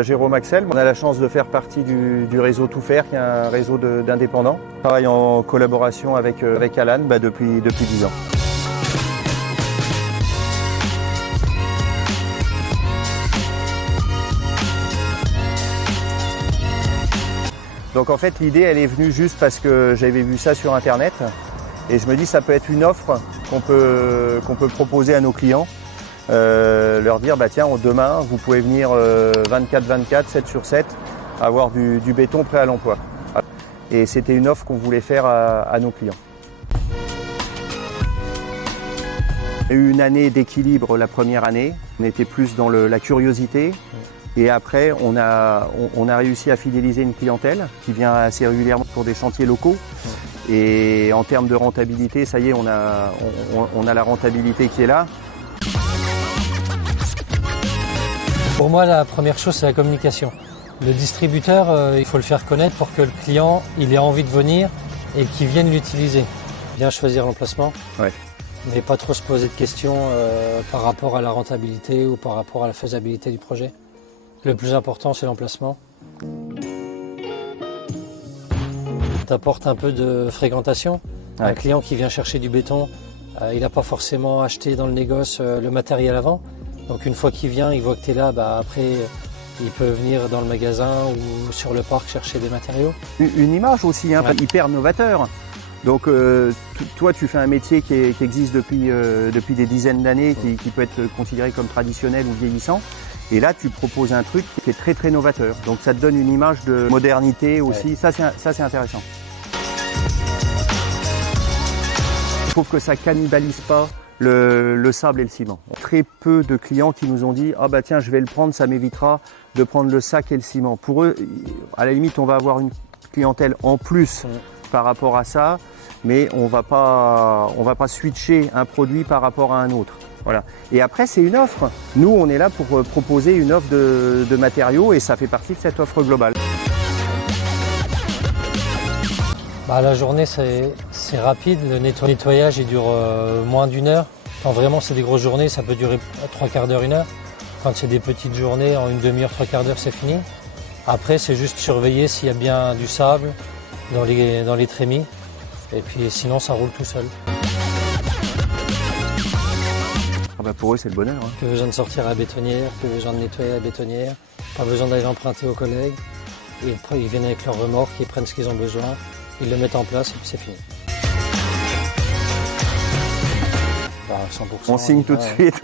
Jérôme Axel, on a la chance de faire partie du réseau Tout Faire, qui est un réseau d'indépendants. On travaille en collaboration avec Alan depuis 10 ans. Donc en fait l'idée elle est venue juste parce que j'avais vu ça sur internet et je me dis ça peut être une offre qu'on peut proposer à nos clients. Leur dire tiens demain vous pouvez venir 24/24, 7 sur 7 avoir du béton prêt à l'emploi. Et c'était une offre qu'on voulait faire à nos clients. Il y a eu une année d'équilibre la première année, on était plus dans la curiosité et après on a réussi à fidéliser une clientèle qui vient assez régulièrement pour des chantiers locaux. Et en termes de rentabilité, ça y est, on a la rentabilité qui est là. Pour moi, la première chose, c'est la communication. Le distributeur, il faut le faire connaître pour que le client il ait envie de venir et qu'il vienne l'utiliser. Bien choisir l'emplacement, ouais. Mais pas trop se poser de questions par rapport à la rentabilité ou par rapport à la faisabilité du projet. Le plus important, c'est l'emplacement. T'apportes un peu de fréquentation. Ouais. Un client qui vient chercher du béton, il n'a pas forcément acheté dans le négoce le matériel avant. Donc une fois qu'il vient, il voit que tu es là, après il peut venir dans le magasin ou sur le parc chercher des matériaux. Une image aussi, ouais. Hyper novateur. Donc toi tu fais un métier qui existe depuis des dizaines d'années, qui peut être considéré comme traditionnel ou vieillissant. Et là tu proposes un truc qui est très très novateur. Donc ça te donne une image de modernité aussi, ouais. Ça c'est intéressant. Je trouve que ça cannibalise pas le sable et le ciment. Très peu de clients qui nous ont dit « tiens, je vais le prendre, ça m'évitera de prendre le sac et le ciment ». Pour eux, à la limite, on va avoir une clientèle en plus par rapport à ça, mais on va pas switcher un produit par rapport à un autre. Voilà. Et après, c'est une offre. Nous, on est là pour proposer une offre de matériaux et ça fait partie de cette offre globale. La journée, c'est rapide. Le nettoyage il dure moins d'1 heure. Quand vraiment c'est des grosses journées, ça peut durer 3/4 d'heure, 1 heure. Quand c'est des petites journées, en une demi-heure, 3/4 d'heure, c'est fini. Après, c'est juste surveiller s'il y a bien du sable dans les trémies. Et puis sinon, ça roule tout seul. Pour eux, c'est le bonheur. Plus besoin de sortir à la bétonnière, plus besoin de nettoyer la bétonnière, pas besoin d'aller emprunter aux collègues. Ils viennent avec leur remorque, ils prennent ce qu'ils ont besoin. Ils le mettent en place et puis c'est fini. 100%. On signe tout de suite.